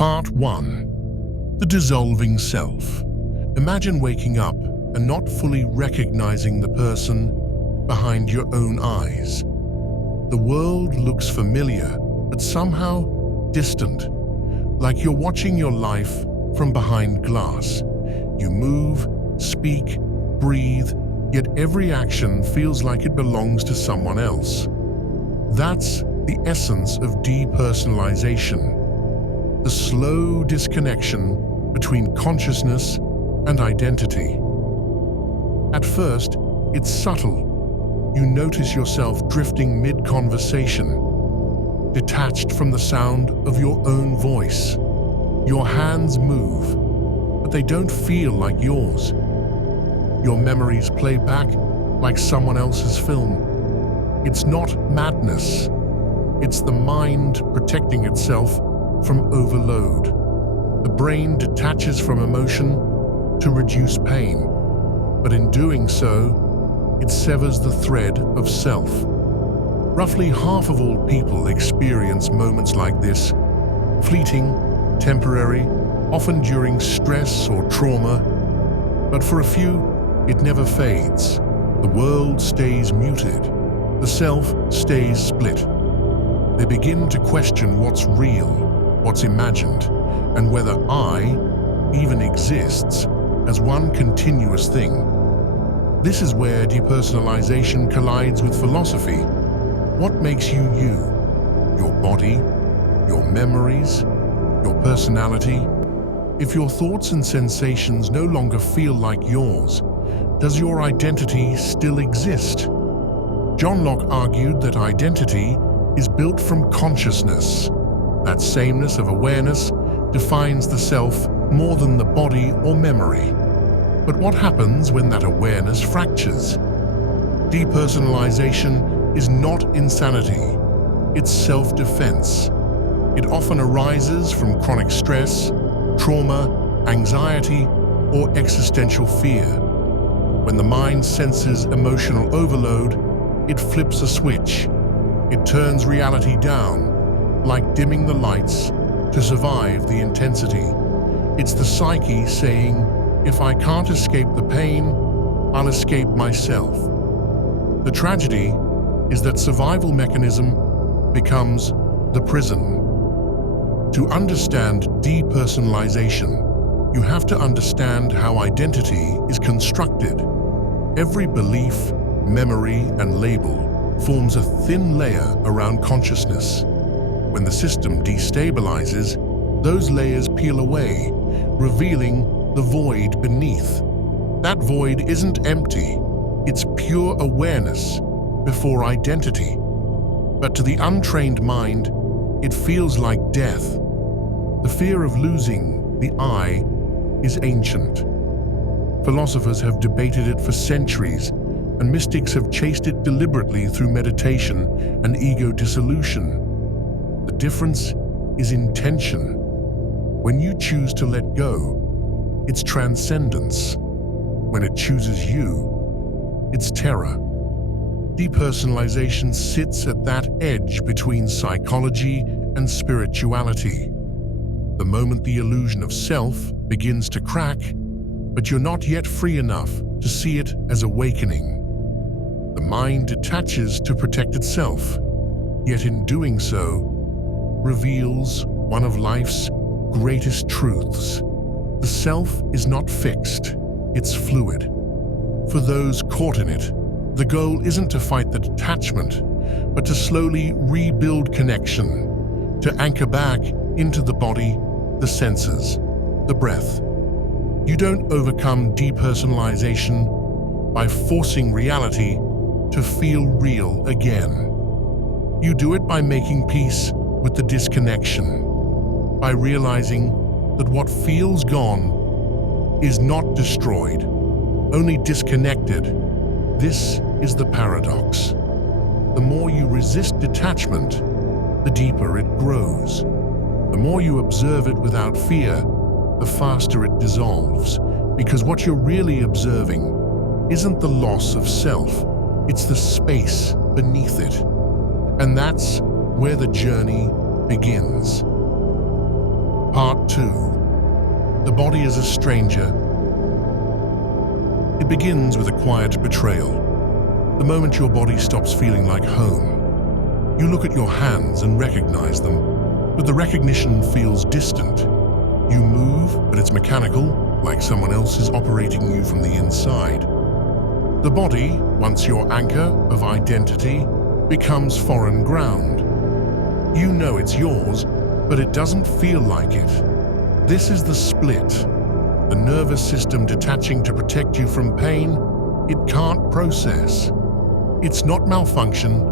Part 1. The Dissolving Self. Imagine waking up and not fully recognizing the person behind your own eyes. The world looks familiar, but somehow distant, like you're watching your life from behind glass. You move, speak, breathe, yet every action feels like it belongs to someone else. That's the essence of depersonalization, the slow disconnection between consciousness and identity. At first, it's subtle. You notice yourself drifting mid-conversation, detached from the sound of your own voice. Your hands move, but they don't feel like yours. Your memories play back like someone else's film. It's not madness. It's the mind protecting itself from overload. The brain detaches from emotion to reduce pain, but in doing so, it severs the thread of self. Roughly half of all people experience moments like this, fleeting, temporary, often during stress or trauma, but for a few, it never fades. The world stays muted. The self stays split. They begin to question what's real, what's imagined, and whether I even exists as one continuous thing. This is where depersonalization collides with philosophy. What makes you you? Your body, your memories, your personality? If your thoughts and sensations no longer feel like yours, does your identity still exist? John Locke argued that identity is built from consciousness. That sameness of awareness defines the self more than the body or memory. But what happens when that awareness fractures? Depersonalization is not insanity. It's self-defense. It often arises from chronic stress, trauma, anxiety, or existential fear. When the mind senses emotional overload, it flips a switch. It turns reality down, like dimming the lights, to survive the intensity. It's the psyche saying, if I can't escape the pain, I'll escape myself. The tragedy is that survival mechanism becomes the prison. To understand depersonalization, you have to understand how identity is constructed. Every belief, memory, and label forms a thin layer around consciousness. When the system destabilizes, those layers peel away, revealing the void beneath. That void isn't empty, it's pure awareness before identity. But to the untrained mind, it feels like death. The fear of losing the I is ancient. Philosophers have debated it for centuries, and mystics have chased it deliberately through meditation and ego dissolution. The difference is intention. When you choose to let go, it's transcendence. When it chooses you, it's terror. Depersonalization sits at that edge between psychology and spirituality. The moment the illusion of self begins to crack, but you're not yet free enough to see it as awakening. The mind detaches to protect itself, yet in doing so, reveals one of life's greatest truths. The self is not fixed, it's fluid. For those caught in it, the goal isn't to fight the detachment, but to slowly rebuild connection, to anchor back into the body, the senses, the breath. You don't overcome depersonalization by forcing reality to feel real again. You do it by making peace with the disconnection, by realizing that what feels gone is not destroyed, only disconnected. This is the paradox. The more you resist detachment, the deeper it grows. The more you observe it without fear, the faster it dissolves, because what you're really observing isn't the loss of self, it's the space beneath it. And that's where the journey begins. Part 2. The body as a stranger. It begins with a quiet betrayal. The moment your body stops feeling like home. You look at your hands and recognize them, but the recognition feels distant. You move, but it's mechanical, like someone else is operating you from the inside. The body, once your anchor of identity, becomes foreign ground. You know it's yours, but it doesn't feel like it. This is the split. The nervous system detaching to protect you from pain it can't process. It's not malfunction,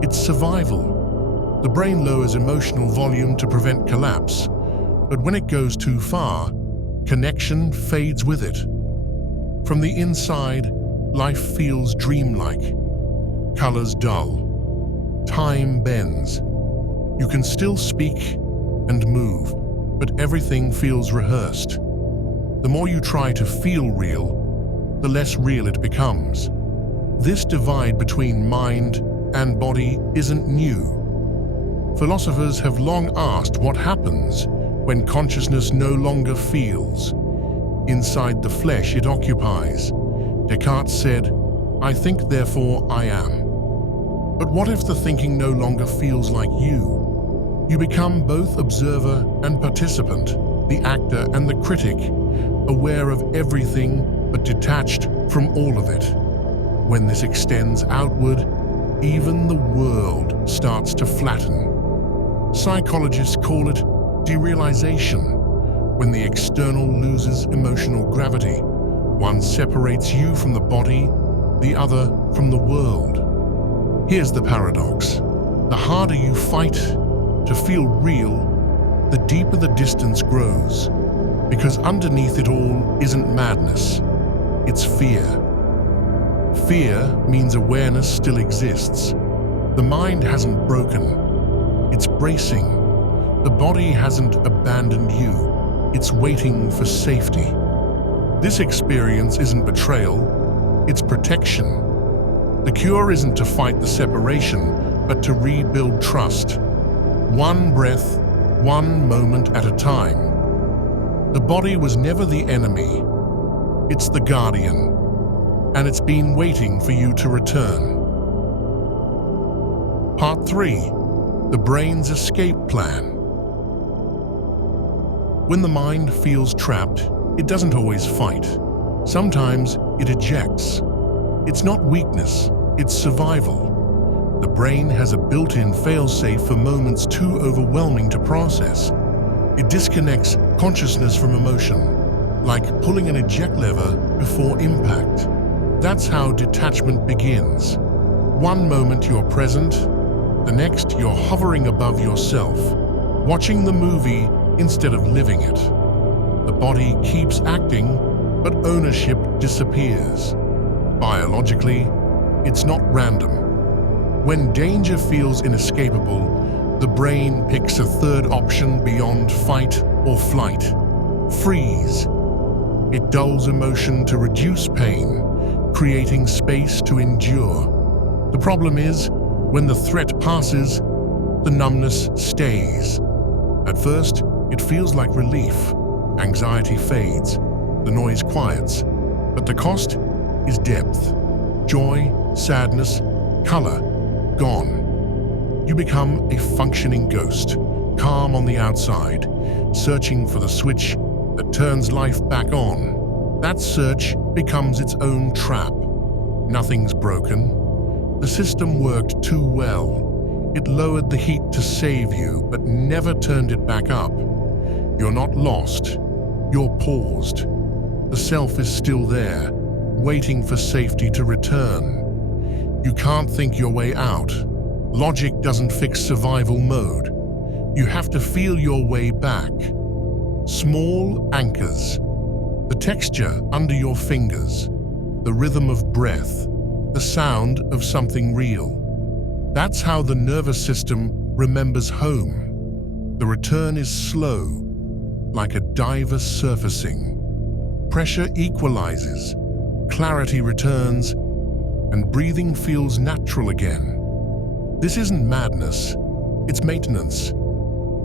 it's survival. The brain lowers emotional volume to prevent collapse, but when it goes too far, connection fades with it. From the inside, life feels dreamlike. Colors dull. Time bends. You can still speak and move, but everything feels rehearsed. The more you try to feel real, the less real it becomes. This divide between mind and body isn't new. Philosophers have long asked what happens when consciousness no longer feels. Inside the flesh it occupies. Descartes said, "I think, therefore I am." But what if the thinking no longer feels like you? You become both observer and participant, the actor and the critic, aware of everything but detached from all of it. When this extends outward, even the world starts to flatten. Psychologists call it derealization, when the external loses emotional gravity. One separates you from the body, the other from the world. Here's the paradox. The harder you fight to feel real, the deeper the distance grows, because underneath it all isn't madness, it's fear. Fear means awareness still exists. The mind hasn't broken, it's bracing. The body hasn't abandoned you, it's waiting for safety. This experience isn't betrayal, it's protection. The cure isn't to fight the separation, but to rebuild trust. One breath, one moment at a time. The body was never the enemy. It's the guardian, and it's been waiting for you to return. Part 3. The brain's escape plan. When the mind feels trapped, it doesn't always fight. Sometimes it ejects. It's not weakness, it's survival. The brain has a built-in fail-safe for moments too overwhelming to process. It disconnects consciousness from emotion, like pulling an eject lever before impact. That's how detachment begins. One moment you're present, the next you're hovering above yourself, watching the movie instead of living it. The body keeps acting, but ownership disappears. Biologically, it's not random. When danger feels inescapable, the brain picks a third option beyond fight or flight: freeze. It dulls emotion to reduce pain, creating space to endure. The problem is, when the threat passes, the numbness stays. At first, it feels like relief. Anxiety fades, the noise quiets, but the cost is depth. Joy, sadness, color, gone. You become a functioning ghost, calm on the outside, searching for the switch that turns life back on. That search becomes its own trap. Nothing's broken. The system worked too well. It lowered the heat to save you, but never turned it back up. You're not lost. You're paused. The self is still there, waiting for safety to return. You can't think your way out. Logic doesn't fix survival mode. You have to feel your way back. Small anchors. The texture under your fingers. The rhythm of breath. The sound of something real. That's how the nervous system remembers home. The return is slow, like a diver surfacing. Pressure equalizes, clarity returns, and breathing feels natural again. This isn't madness, it's maintenance.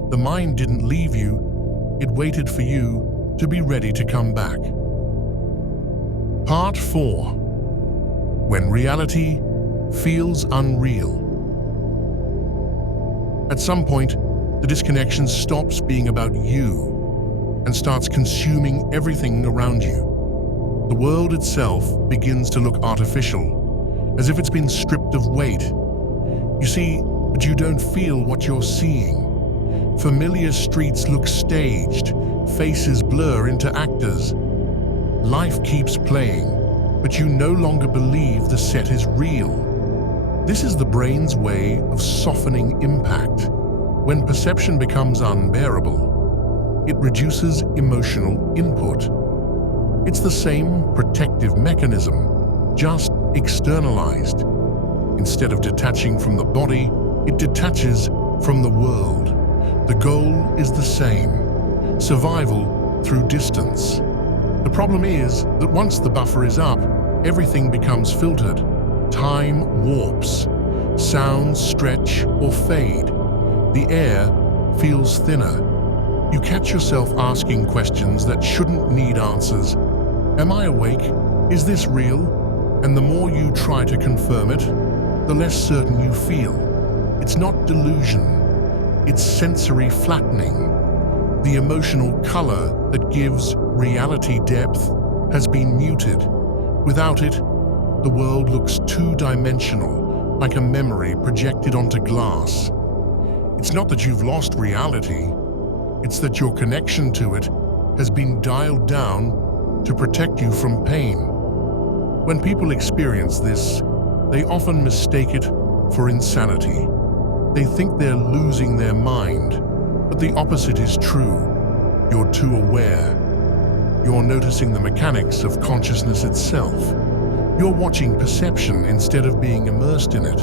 The mind didn't leave you, It waited for you to be ready to come back. Part 4. When reality feels unreal. At some point, the disconnection stops being about you and starts consuming everything around you. The world itself begins to look artificial, as if it's been stripped of weight. You see, but you don't feel what you're seeing. Familiar streets look staged, faces blur into actors. Life keeps playing, but you no longer believe the set is real. This is the brain's way of softening impact. When perception becomes unbearable, it reduces emotional input. It's the same protective mechanism, just externalized. Instead of detaching from the body, it detaches from the world. The goal is the same: survival through distance. The problem is that once the buffer is up, everything becomes filtered. Time warps, sounds stretch or fade. The air feels thinner. You catch yourself asking questions that shouldn't need answers. Am I awake? Is this real? And the more you try to confirm it, the less certain you feel. It's not delusion, it's sensory flattening. The emotional color that gives reality depth has been muted. Without it, the world looks two-dimensional, like a memory projected onto glass. It's not that you've lost reality, it's that your connection to it has been dialed down to protect you from pain. When people experience this, they often mistake it for insanity. They think they're losing their mind, but the opposite is true. You're too aware. You're noticing the mechanics of consciousness itself. You're watching perception instead of being immersed in it,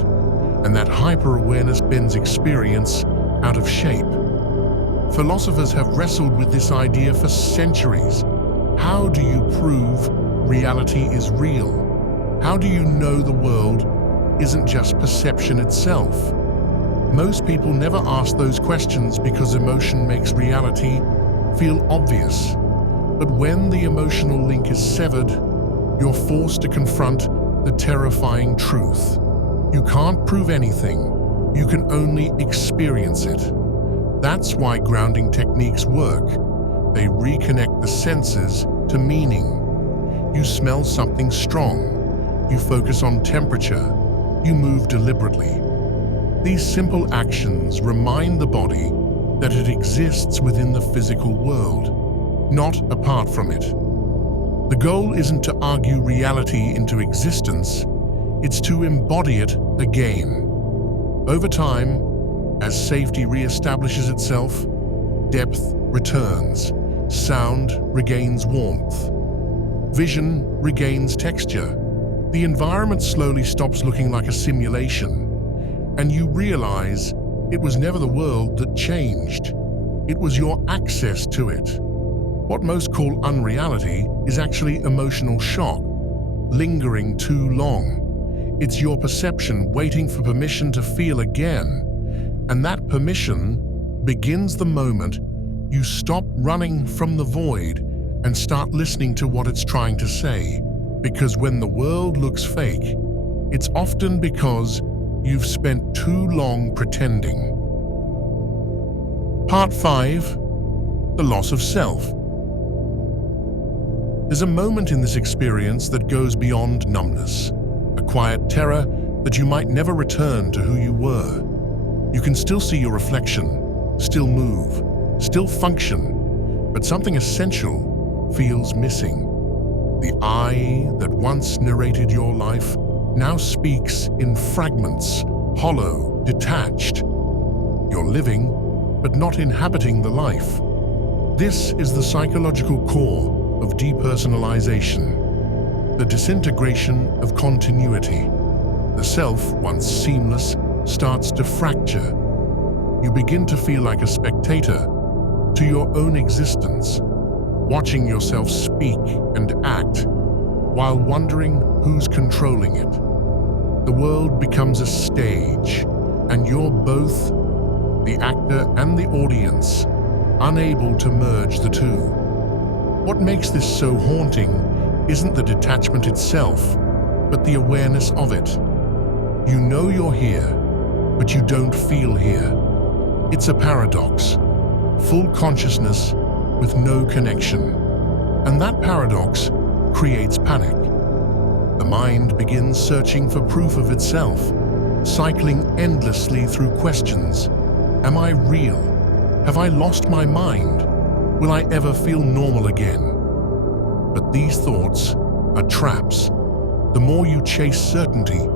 and that hyper-awareness bends experience out of shape. Philosophers have wrestled with this idea for centuries. How do you prove reality is real? How do you know the world isn't just perception itself? Most people never ask those questions because emotion makes reality feel obvious. But when the emotional link is severed, you're forced to confront the terrifying truth. You can't prove anything, you can only experience it. That's why grounding techniques work. They reconnect the senses to meaning. You smell something strong, you focus on temperature, you move deliberately. These simple actions remind the body that it exists within the physical world, not apart from it. The goal isn't to argue reality into existence, it's to embody it again. Over time, as safety reestablishes itself, depth returns, sound regains warmth, vision regains texture. The environment slowly stops looking like a simulation, and you realize it was never the world that changed. It was your access to it. What most call unreality is actually emotional shock, lingering too long. It's your perception waiting for permission to feel again. And that permission begins the moment you stop running from the void and start listening to what it's trying to say. Because when the world looks fake, it's often because you've spent too long pretending. Part 5. The loss of self. There's a moment in this experience that goes beyond numbness, a quiet terror that you might never return to who you were. You can still see your reflection, still move, still function, but something essential feels missing. The I that once narrated your life now speaks in fragments, hollow, detached. You're living, but not inhabiting the life. This is the psychological core of depersonalization, the disintegration of continuity. The self, once seamless, starts to fracture. You begin to feel like a spectator to your own existence, watching yourself speak and act while wondering who's controlling it. The world becomes a stage, and you're both the actor and the audience. unable to merge the two. What makes this so haunting isn't the detachment itself, but the awareness of it. You know you're here, but you don't feel here. It's a paradox. Full consciousness with no connection. And that paradox creates panic. The mind begins searching for proof of itself, cycling endlessly through questions. Am I real? Have I lost my mind? Will I ever feel normal again? But these thoughts are traps. The more you chase certainty,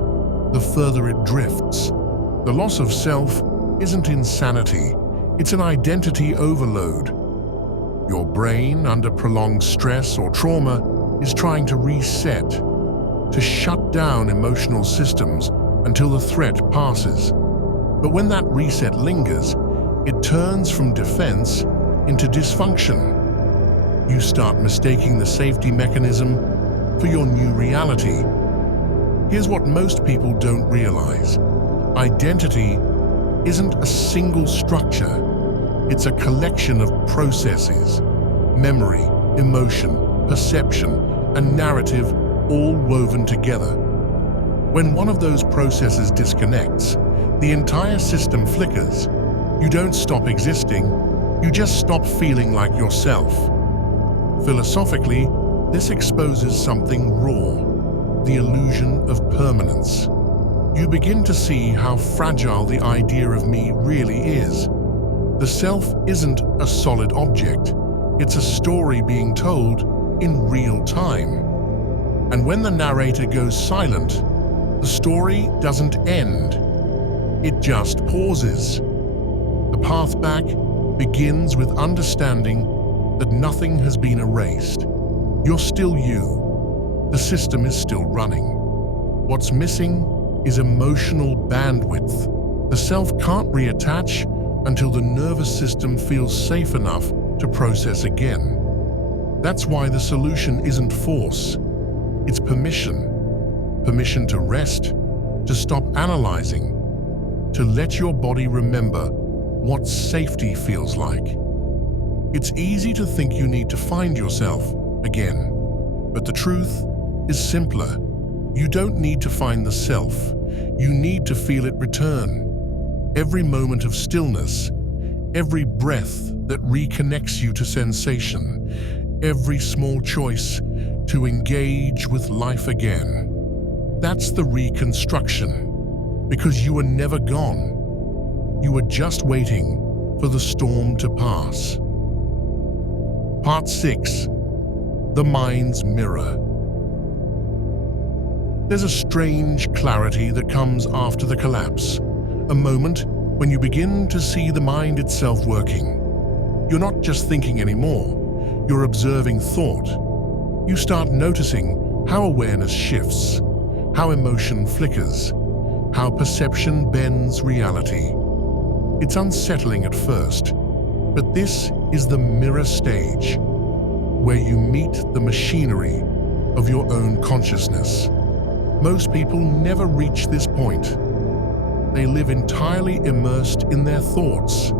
the further it drifts. The loss of self isn't insanity, it's an identity overload. Your brain, under prolonged stress or trauma, is trying to reset, to shut down emotional systems until the threat passes. But when that reset lingers, it turns from defense into dysfunction. You start mistaking the safety mechanism for your new reality. Here's what most people don't realize. Identity isn't a single structure. It's a collection of processes, memory, emotion, perception, and narrative all woven together. When one of those processes disconnects, the entire system flickers. You don't stop existing, you just stop feeling like yourself. Philosophically, this exposes something raw, the illusion of permanence. You begin to see how fragile the idea of me really is. The self isn't a solid object, it's a story being told in real time. And when the narrator goes silent, the story doesn't end. It just pauses. The path back begins with understanding that nothing has been erased. You're still you. The system is still running. What's missing is emotional bandwidth. The self can't reattach until the nervous system feels safe enough to process again. That's why the solution isn't force. It's permission. Permission to rest, to stop analyzing, to let your body remember what safety feels like. It's easy to think you need to find yourself again, but the truth is simpler. You don't need to find the self. You need to feel it return. Every moment of stillness, every breath that reconnects you to sensation, every small choice to engage with life again. That's the reconstruction, because you were never gone. You were just waiting for the storm to pass. Part 6. The Mind's Mirror. There's a strange clarity that comes after the collapse, a moment when you begin to see the mind itself working. You're not just thinking anymore, you're observing thought. You start noticing how awareness shifts, how emotion flickers, how perception bends reality. It's unsettling at first, but this is the mirror stage, where you meet the machinery of your own consciousness. Most people never reach this point. They live entirely immersed in their thoughts,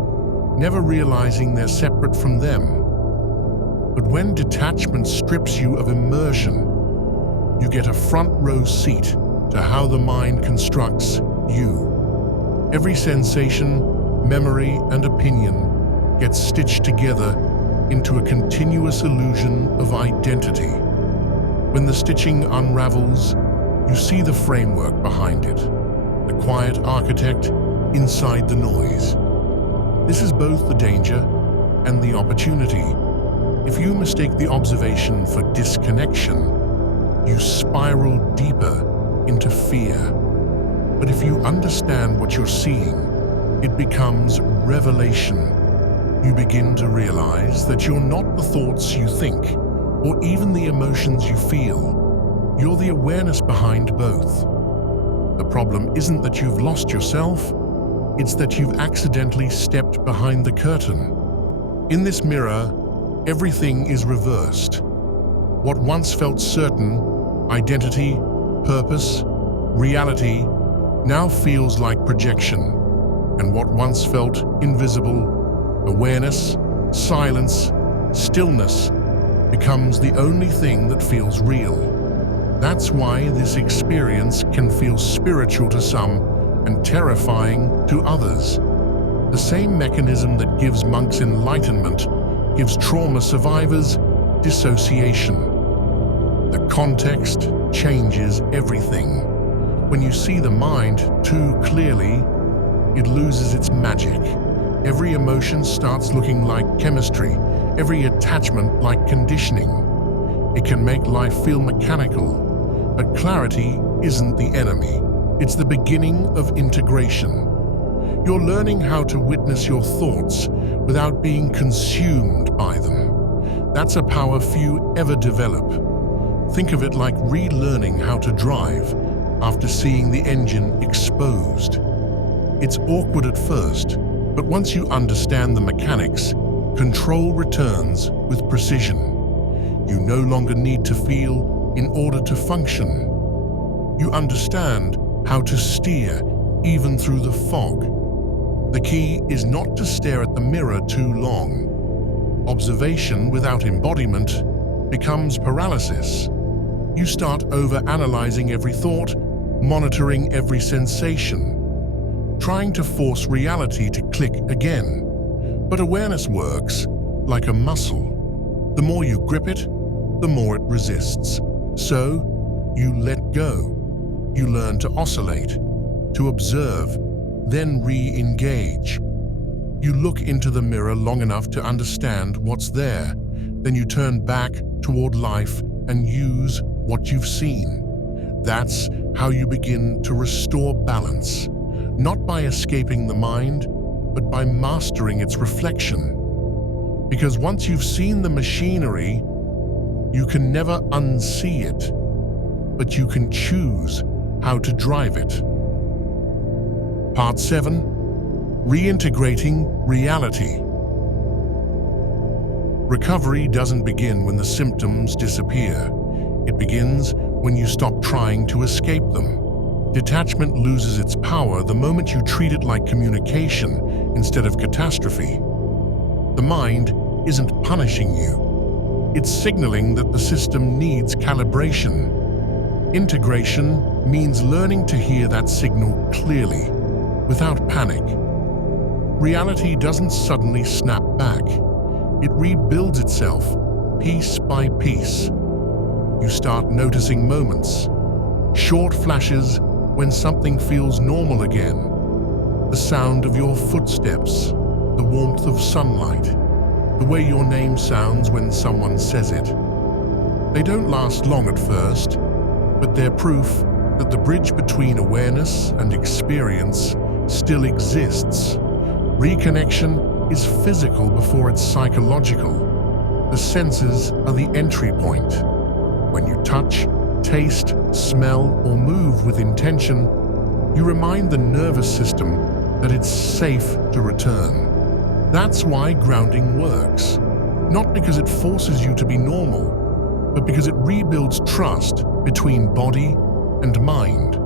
never realizing they're separate from them. But when detachment strips you of immersion, you get a front-row seat to how the mind constructs you. Every sensation, memory, and opinion gets stitched together into a continuous illusion of identity. When the stitching unravels, you see the framework behind it, the quiet architect inside the noise. This is both the danger and the opportunity. If you mistake the observation for disconnection, you spiral deeper into fear. But if you understand what you're seeing, it becomes revelation. You begin to realize that you're not the thoughts you think, or even the emotions you feel. You're the awareness behind both. The problem isn't that you've lost yourself, it's that you've accidentally stepped behind the curtain. In this mirror, everything is reversed. What once felt certain, identity, purpose, reality, now feels like projection. And what once felt invisible, awareness, silence, stillness becomes the only thing that feels real. That's why this experience can feel spiritual to some and terrifying to others. The same mechanism that gives monks enlightenment gives trauma survivors dissociation. The context changes everything. When you see the mind too clearly, it loses its magic. Every emotion starts looking like chemistry, every attachment like conditioning. It can make life feel mechanical, but clarity isn't the enemy. It's the beginning of integration. You're learning how to witness your thoughts without being consumed by them. That's a power few ever develop. Think of it like relearning how to drive after seeing the engine exposed. It's awkward at first, but once you understand the mechanics, control returns with precision. You no longer need to feel in order to function. You understand how to steer even through the fog. The key is not to stare at the mirror too long. Observation without embodiment becomes paralysis. You start over-analyzing every thought, monitoring every sensation, trying to force reality to click again. But awareness works like a muscle. The more you grip it, the more it resists. So, you let go. You learn to oscillate, to observe, then re-engage. You look into the mirror long enough to understand what's there. Then you turn back toward life and use what you've seen. That's how you begin to restore balance, not by escaping the mind, but by mastering its reflection. Because once you've seen the machinery, you can never unsee it, but you can choose how to drive it. Part 7. Reintegrating Reality. Recovery doesn't begin when the symptoms disappear. It begins when you stop trying to escape them. Detachment loses its power the moment you treat it like communication instead of catastrophe. The mind isn't punishing you. It's signaling that the system needs calibration. Integration means learning to hear that signal clearly, without panic. Reality doesn't suddenly snap back. It rebuilds itself, piece by piece. You start noticing moments, short flashes when something feels normal again. The sound of your footsteps, the warmth of sunlight, the way your name sounds when someone says it. They don't last long at first, but they're proof that the bridge between awareness and experience still exists. Reconnection is physical before it's psychological. The senses are the entry point. When you touch, taste, smell, or move with intention, you remind the nervous system that it's safe to return. That's why grounding works. Not because it forces you to be normal, but because it rebuilds trust between body and mind.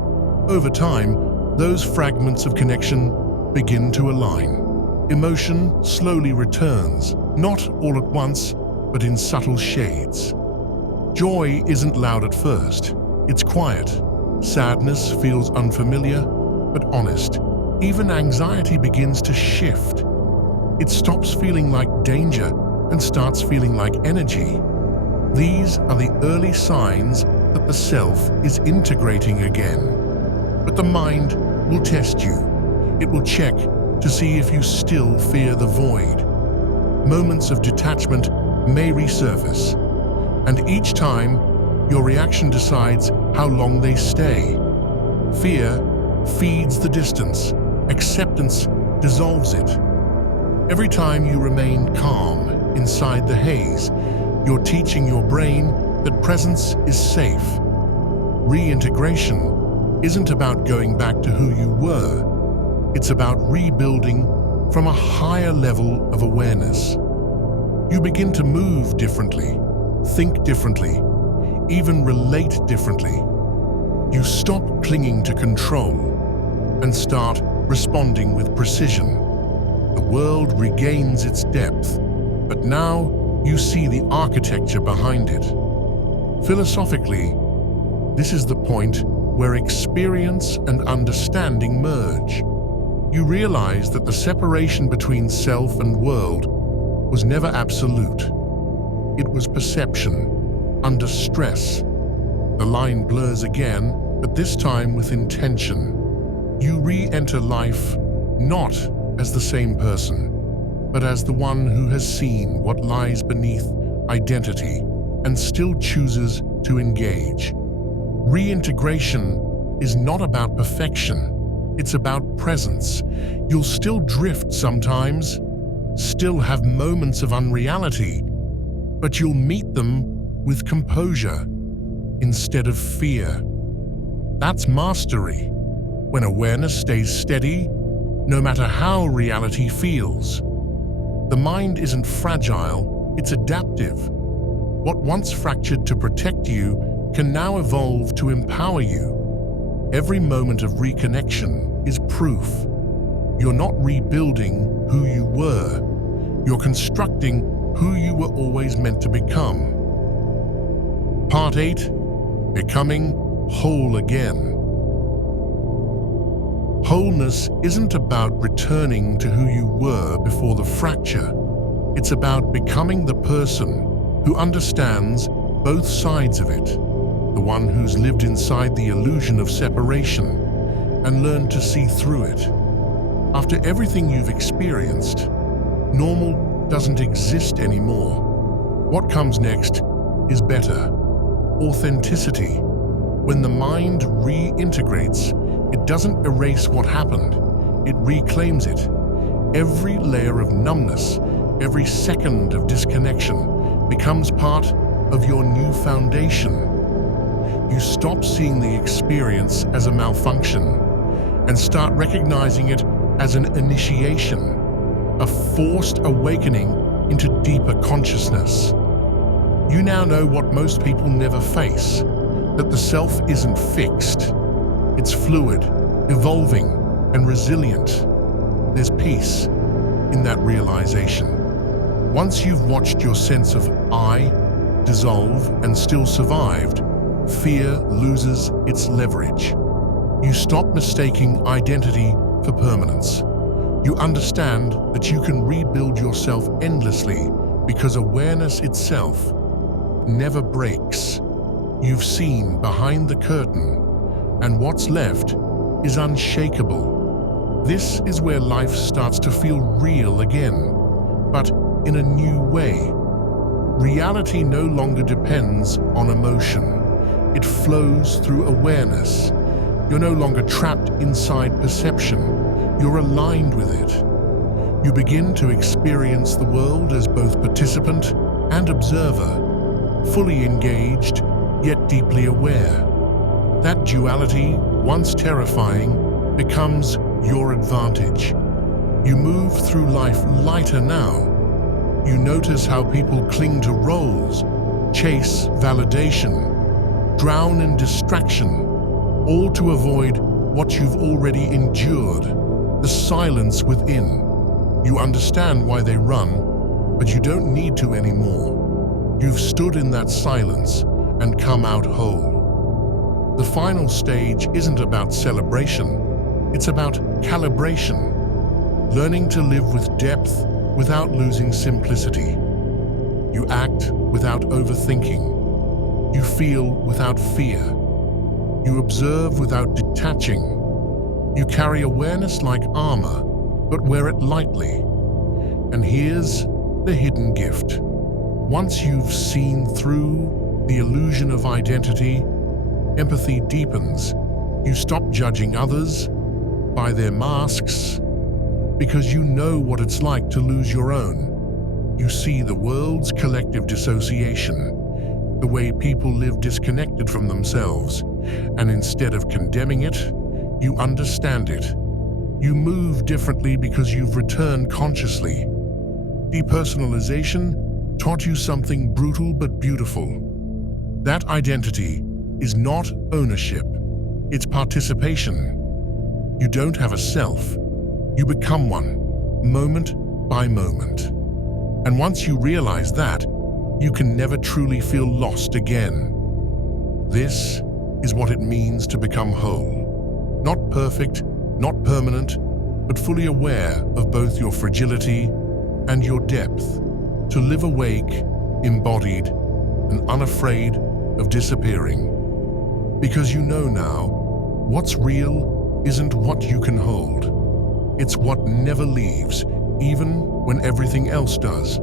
Over time, those fragments of connection begin to align. Emotion slowly returns, not all at once, but in subtle shades. Joy isn't loud at first. It's quiet. Sadness feels unfamiliar, but honest. Even anxiety begins to shift. It stops feeling like danger and starts feeling like energy. These are the early signs that the self is integrating again. But the mind will test you. It will check to see if you still fear the void. Moments of detachment may resurface, and each time, your reaction decides how long they stay. Fear feeds the distance. Acceptance dissolves it. Every time you remain calm inside the haze, you're teaching your brain that presence is safe. Reintegration isn't about going back to who you were. It's about rebuilding from a higher level of awareness. You begin to move differently, think differently, even relate differently. You stop clinging to control and start responding with precision. The world regains its depth, but now you see the architecture behind it. Philosophically, this is the point where experience and understanding merge. You realize that the separation between self and world was never absolute. It was perception, under stress. The line blurs again, but this time with intention. You re-enter life not as the same person, but as the one who has seen what lies beneath identity and still chooses to engage. Reintegration is not about perfection, it's about presence. You'll still drift sometimes, still have moments of unreality, but you'll meet them with composure instead of fear. That's mastery, when awareness stays steady, no matter how reality feels. The mind isn't fragile, it's adaptive. What once fractured to protect you can now evolve to empower you. Every moment of reconnection is proof. You're not rebuilding who you were. You're constructing who you were always meant to become. Part 8. Becoming whole again. Wholeness isn't about returning to who you were before the fracture. It's about becoming the person who understands both sides of it, the one who's lived inside the illusion of separation and learned to see through it. After everything you've experienced, normal doesn't exist anymore. What comes next is better. Authenticity. When the mind reintegrates, it doesn't erase what happened, it reclaims it. Every layer of numbness, every second of disconnection becomes part of your new foundation. You stop seeing the experience as a malfunction and start recognizing it as an initiation, a forced awakening into deeper consciousness. You now know what most people never face, that the self isn't fixed. It's fluid, evolving, and resilient. There's peace in that realization. Once you've watched your sense of I dissolve and still survived, fear loses its leverage. You stop mistaking identity for permanence. You understand that you can rebuild yourself endlessly because awareness itself never breaks. You've seen behind the curtain, and what's left is unshakable. This is where life starts to feel real again, but in a new way. Reality no longer depends on emotion. It flows through awareness. You're no longer trapped inside perception. You're aligned with it. You begin to experience the world as both participant and observer, fully engaged, yet deeply aware. That duality, once terrifying, becomes your advantage. You move through life lighter now. You notice how people cling to roles, chase validation, drown in distraction, all to avoid what you've already endured, the silence within. You understand why they run, but you don't need to anymore. You've stood in that silence and come out whole. The final stage isn't about celebration, it's about calibration, learning to live with depth without losing simplicity. You act without overthinking. You feel without fear. You observe without detaching. You carry awareness like armor, but wear it lightly. And here's the hidden gift. Once you've seen through the illusion of identity, empathy deepens. You stop judging others by their masks because you know what it's like to lose your own. You see the world's collective dissociation, the way people live disconnected from themselves, and instead of condemning it, you understand it. You move differently because you've returned consciously. Depersonalization taught you something brutal but beautiful. That identity is not ownership, it's participation. You don't have a self, you become one, moment by moment. And once you realize that, you can never truly feel lost again. This is what it means to become whole. Not perfect, not permanent, but fully aware of both your fragility and your depth. To live awake, embodied, and unafraid of disappearing. Because you know now, what's real isn't what you can hold. It's what never leaves, even when everything else does.